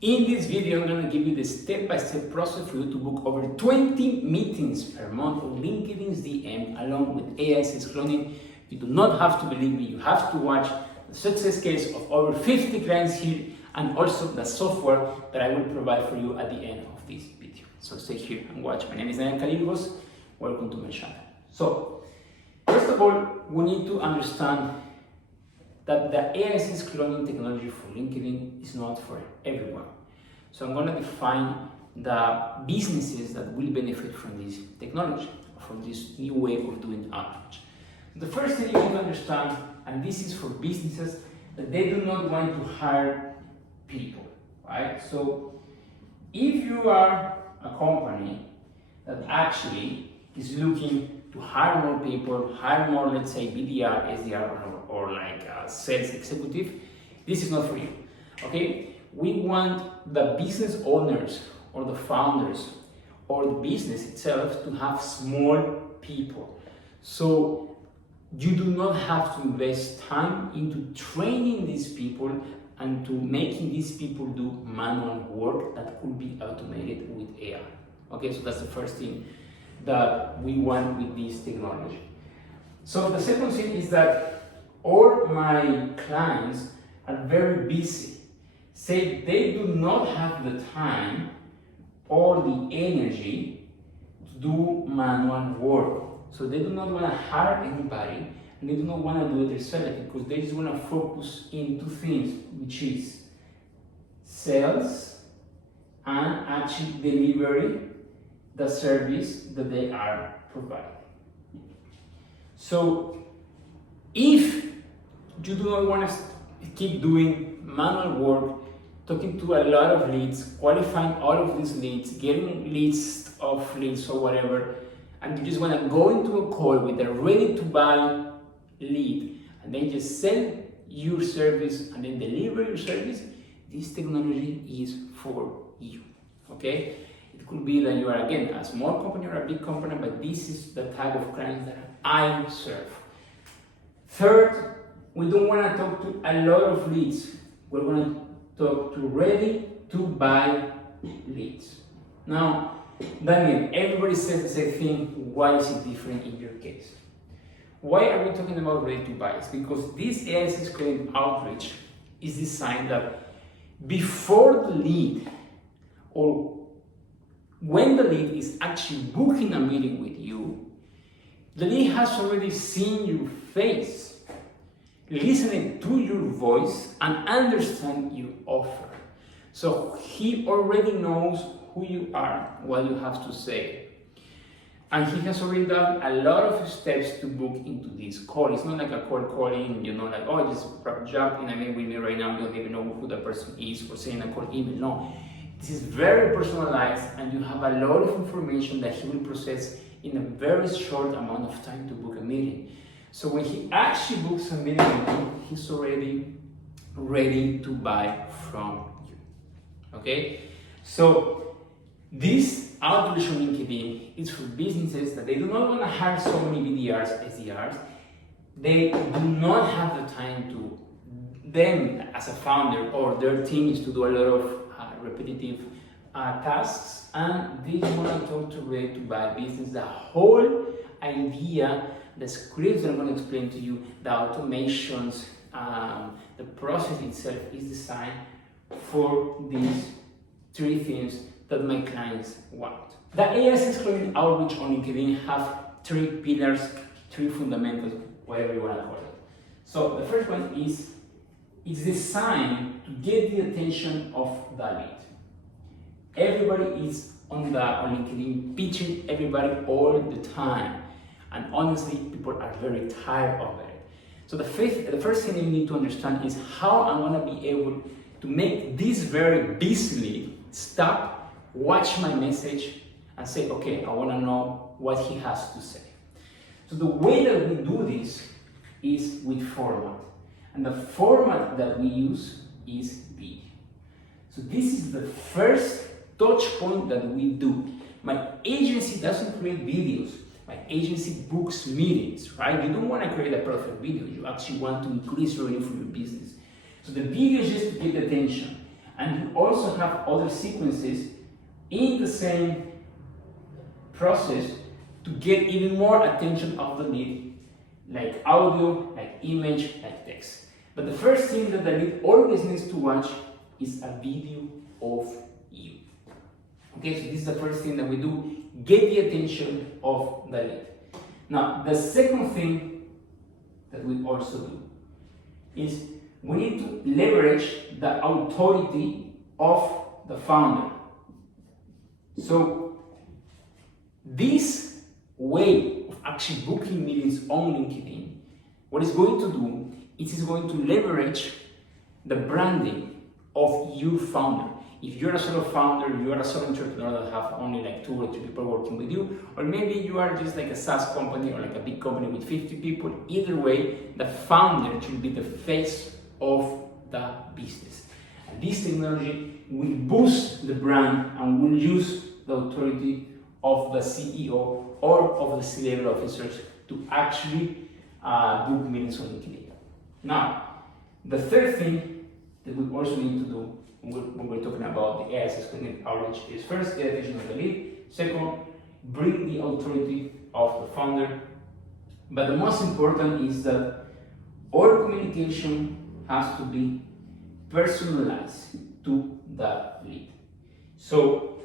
In this video, I'm going to give you the step-by-step process for you to book over 20 meetings per month on LinkedIn's DM along with AI SaaS cloning. You do not have to believe me, you have to watch the success case of over 50 clients here and also the software that I will provide for you at the end of this video. So stay here and watch. My name is Daniel Calibos. Welcome to my channel. So, first of all, we need to understand that the AI SaaS cloning technology for LinkedIn is not for everyone. So I'm going to define the businesses that will benefit from this technology, from this new way of doing outreach. The first thing you need to understand, and this is for businesses, that they do not want to hire people, right? So if you are a company that actually is looking to hire more people, hire more, let's say, BDR, SDR, or like a sales executive, this is not for you, okay? We want the business owners or the founders or the business itself to have small people. So you do not have to invest time into training these people and to making these people do manual work that could be automated with AI. Okay, so that's the first thing that we want with this technology. So the second thing is that all my clients are very busy. Say they do not have the time or the energy to do manual work. So they do not want to hire anybody and they do not want to do it themselves because they just want to focus in two things, which is sales and actually delivering the service that they are providing. So if you do not want to keep doing manual work, talking to a lot of leads, qualifying all of these leads, getting lists of leads or whatever, and you just want to go into a call with a ready to buy lead and then just sell your service and then deliver your service, this technology is for you, okay? It could be that you are, again, a small company or a big company, but this is the type of clients that I serve. Third, we don't want to talk to a lot of leads. We're going to talk to ready to buy leads. Now, Daniel, everybody says the same thing. Why is it different in your case? Why are we talking about ready to buy? It's because this AI SaaS cloning outreach is designed that before the lead or when the lead is actually booking a meeting with you, the lead has already seen your face, listening to your voice and understand your offer. So he already knows who you are, what you have to say. And he has already done a lot of steps to book into this call. It's not like a cold calling, like, oh, just jump in a meeting with me right now, you don't even know who the person is, or send a cold email. No, this is very personalized and you have a lot of information that he will process in a very short amount of time to book a meeting. So when he actually books a meeting with you, he's already ready to buy from you, okay? So this outreach on LinkedIn is for businesses that they do not want to hire so many BDRs, SDRs. They do not have the time to, them as a founder or their team is to do a lot of repetitive tasks, and they want to talk to ready to buy business. The whole idea, the scripts that I'm going to explain to you, the automations, the process itself is designed for these three things that my clients want. The AI SaaS cloning outreach on LinkedIn have three pillars, three fundamentals, whatever you want to call it. So the first one is it's designed to get the attention of the lead. Everybody is on LinkedIn pitching everybody all the time. And honestly, people are very tired of it. So the first thing you need to understand is how I'm going to be able to make this very busy lead stop, watch my message, and say, okay, I want to know what he has to say. So the way that we do this is with format. And the format that we use is video. So this is the first touch point that we do. My agency doesn't create videos. My agency books meetings, right? You don't want to create a perfect video. You actually want to increase revenue for your business. So the video is just to get attention. And you also have other sequences in the same process to get even more attention of the lead, like audio, like image, like text. But the first thing that the lead always needs to watch is a video of you. Okay, so this is the first thing that we do, get the attention of the lead. Now, the second thing that we also do is we need to leverage the authority of the founder. So, this way of actually booking meetings on LinkedIn, what it's going to do, it is going to leverage the branding of your founder. If you're a solo founder, you are a solo entrepreneur that have only like 2 or 3 people working with you, or maybe you are just like a SaaS company or like a big company with 50 people, either way, the founder should be the face of the business. And this technology will boost the brand and will use the authority of the CEO or of the C-level officers to actually book meetings on LinkedIn. Now, the third thing that we also need to do when we're talking about the ASS Connect outreach is first, get attention of the lead. Second, bring the authority of the founder. But the most important is that all communication has to be personalized to the lead. So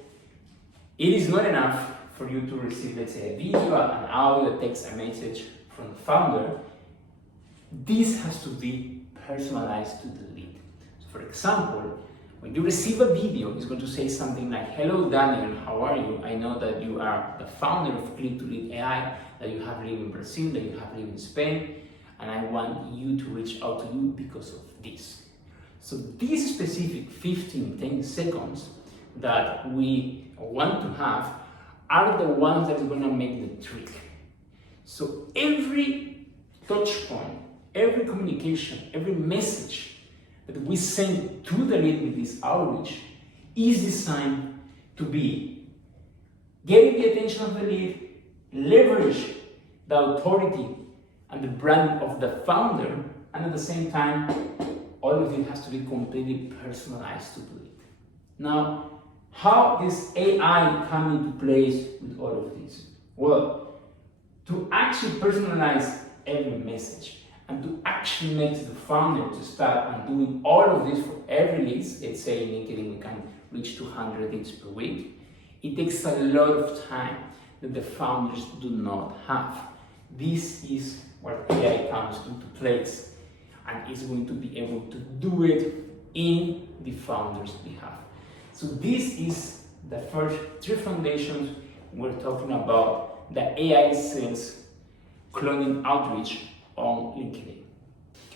it is not enough for you to receive, let's say, a video, an audio, a text, a message from the founder. This has to be personalized to the lead. So for example, when you receive a video, it's going to say something like, "Hello Daniel, how are you? I know that you are the founder of Click to Lead AI, that you have lived in Brazil, that you have lived in Spain, and I want you to reach out to you because of this." So these specific 10 seconds that we want to have are the ones that are going to make the trick. So every touch point, every communication, every message that we send to the lead with this outreach is designed to be getting the attention of the lead, leverage the authority and the brand of the founder, and at the same time, all of it has to be completely personalized to the lead. Now, how does AI come into place with all of this? Well, to actually personalize every message and to actually make the founder to start and doing all of this for every lead, let's say in LinkedIn we can reach 200 leads per week, it takes a lot of time that the founders do not have. This is where AI comes into place and is going to be able to do it in the founder's behalf. So this is the first 3 foundations we're talking about the AI sales cloning outreach on LinkedIn.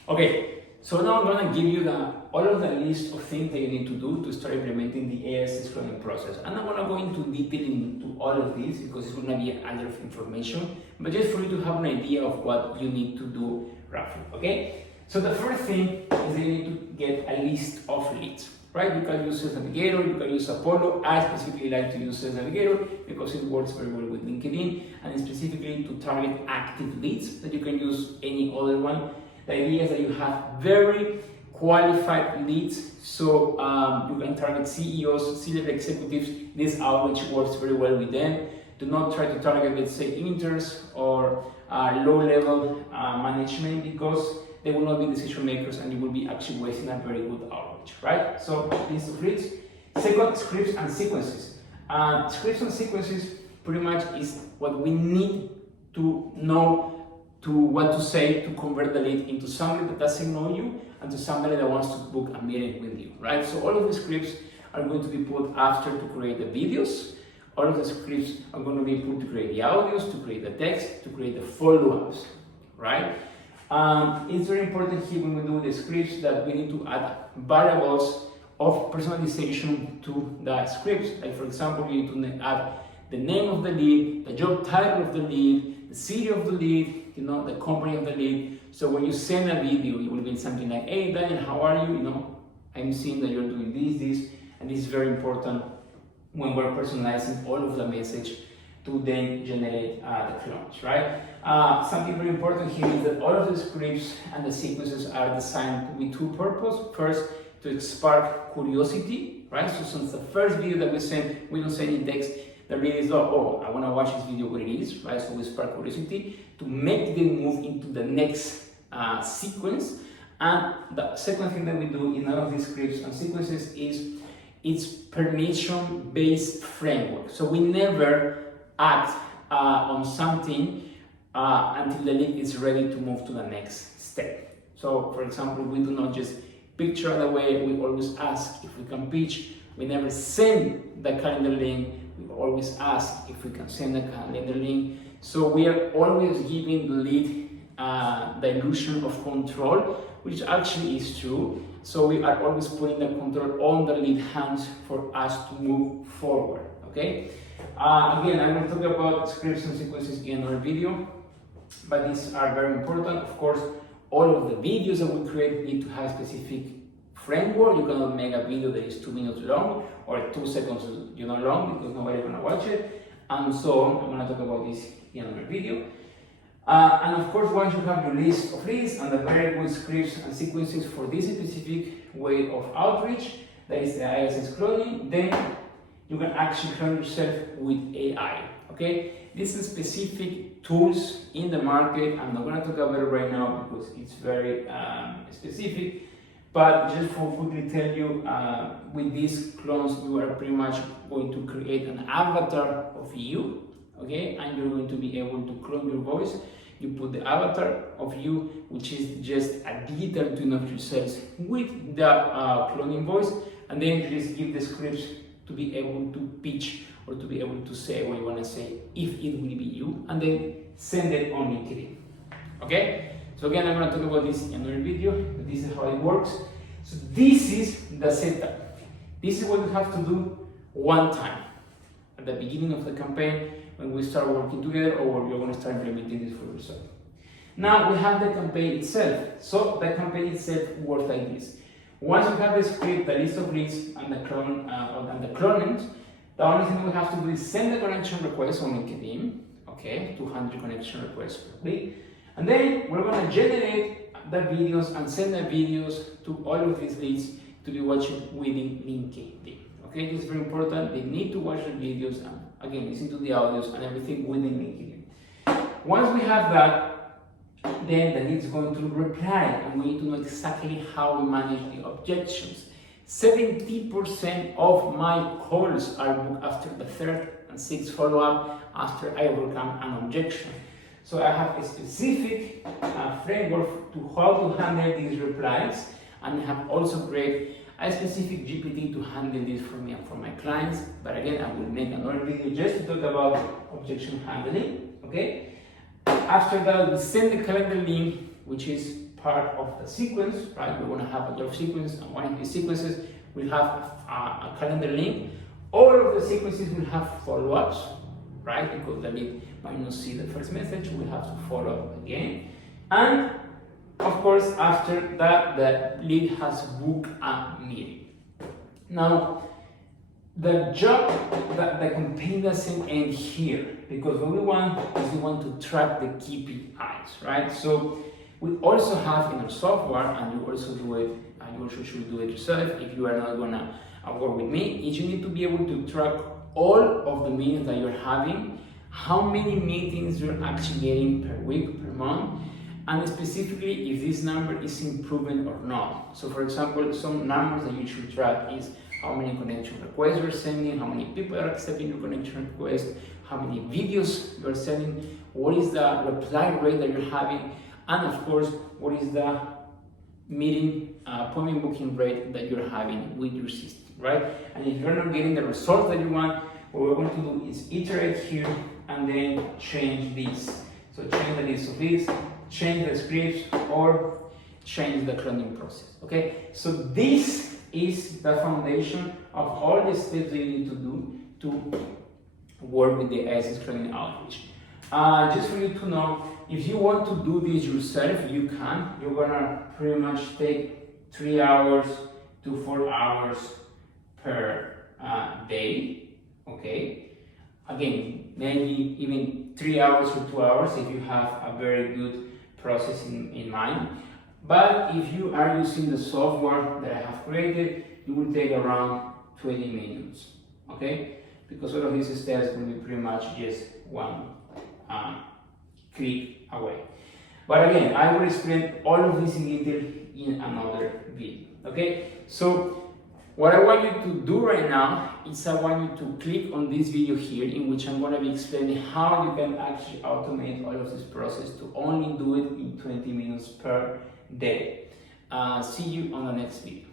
Okay, so now I'm going to give you all of the list of things that you need to do to start implementing the ASS cloning process. And I'm going to go into detail into all of this because it's going to be a lot of information, but just for you to have an idea of what you need to do roughly, okay? So the first thing is that you need to get a list of leads, right? You can use Sales Navigator, you can use Apollo. I specifically like to use Sales Navigator because it works very well with LinkedIn and specifically to target active leads, that you can use any other one. The idea is that you have very qualified leads, so you can target CEOs, C-level executives. This outreach works very well with them. Do not try to target, let's say, interns or low-level management because they will not be decision makers and you will be actually wasting a very good outreach, right? So list of leads. Second, scripts and sequences. Scripts and sequences pretty much is what we need to know to what to say to convert the lead into somebody that doesn't know you and to somebody that wants to book a meeting with you, right? So all of the scripts are going to be put after to create the videos. All of the scripts are going to be put to create the audios, to create the text, to create the follow-ups, right? It's very important here when we do the scripts that we need to add variables of personalization to the scripts. Like for example, you need to add the name of the lead, the job title of the lead, the city of the lead, the company of the lead. So when you send a video, it will be something like, "Hey Daniel, how are you? I'm seeing that you're doing this, and this is very important when we're personalizing all of the message to then generate the clones, right? Something very important here is that all of the scripts and the sequences are designed with 2 purposes. First, to spark curiosity, right? So since the first video that we send, we don't send any text, the reader is like, oh, I want to watch this video, what it is, right? So we spark curiosity to make them move into the next sequence. And the second thing that we do in all of these scripts and sequences is it's permission-based framework. So we never act on something until the lead is ready to move to the next step. So for example, we do not just pitch right away, we always ask if we can pitch. We never send the calendar link, we always ask if we can send the calendar link. So we are always giving the lead the illusion of control, which actually is true. So we are always putting the control on the lead hands for us to move forward, okay? Again, I will talk about scripts and sequences in another video, but these are very important. Of course, all of the videos that we create need to have a specific framework. You cannot make a video that is 2 minutes long or 2 seconds long, because nobody's gonna watch it, and so on. I'm gonna talk about this in another video. And of course, once you have your list of leads and the very good scripts and sequences for this specific way of outreach, that is the ISS cloning, then you can actually clone yourself with AI, okay? These are specific tools in the market. I'm not gonna talk about it right now because it's very specific, but just for quickly tell you, with these clones, you are pretty much going to create an avatar of you, okay? And you're going to be able to clone your voice. You put the avatar of you, which is just a digital twin of yourselves with the cloning voice, and then you just give the scripts to be able to pitch or to be able to say what you want to say if it will be you, and then send it on LinkedIn. Okay? So again, I'm going to talk about this in another video, but this is how it works. So this is the setup. This is what you have to do one time at the beginning of the campaign, when we start working together, or you're going to start implementing this for yourself. Now we have the campaign itself. So the campaign itself works like this. Once you have the script, the list of leads, and the cloning, the only thing we have to do is send the connection request on LinkedIn. Okay, 200 connection requests per week, and then we're going to generate the videos and send the videos to all of these leads to be watching within LinkedIn. Okay, this is very important. They need to watch the videos and again listen to the audios and everything within LinkedIn. Once we have that, then the lead is going to reply, and we need to know exactly how we manage the objections. 70% of my calls are booked after the third and sixth follow-up after I overcome an objection. So I have a specific framework to how to handle these replies, and I have also created a specific GPT to handle this for me and for my clients. But again, I will make another video just to talk about objection handling, okay? After that, we send the calendar link, which is part of the sequence, right? We're going to have a lot of sequences, and one of these sequences will have a calendar link. All of the sequences will have follow-ups, right? Because the lead might not see the first message, we'll have to follow up again. And of course, after that, the lead has booked a meeting. Now, the job, the campaign doesn't end here, because what we want is we want to track the KPIs, right? So we also have in our software, and you also do it, and you also should do it yourself if you are not gonna work with me, is you need to be able to track all of the meetings that you're having, how many meetings you're actually getting per week, per month, and specifically if this number is improving or not. So for example, some numbers that you should track is how many connection requests you're sending, how many people are accepting your connection request, how many videos you're sending, what is the reply rate that you're having, and of course, what is the meeting appointment booking rate that you're having with your system, right? And if you're not getting the results that you want, what we're going to do is iterate here and then change this. So change the list of leads, change the scripts, or change the cloning process, okay? So this is the foundation of all the steps that you need to do to work with the ISS cloning outreach. Just for you to know, if you want to do this yourself, you can. You're gonna pretty much take 3 hours to 4 hours per day, okay? Again, maybe even 3 hours or 2 hours if you have a very good process in mind. But if you are using the software that I have created, it will take around 20 minutes, okay? Because all of these steps will be pretty much just one click away. But again, I will explain all of this in detail in another video, okay? So what I want you to do right now is I want you to click on this video here, in which I'm going to be explaining how you can actually automate all of this process to only do it in 20 minutes per day. See you on the next video.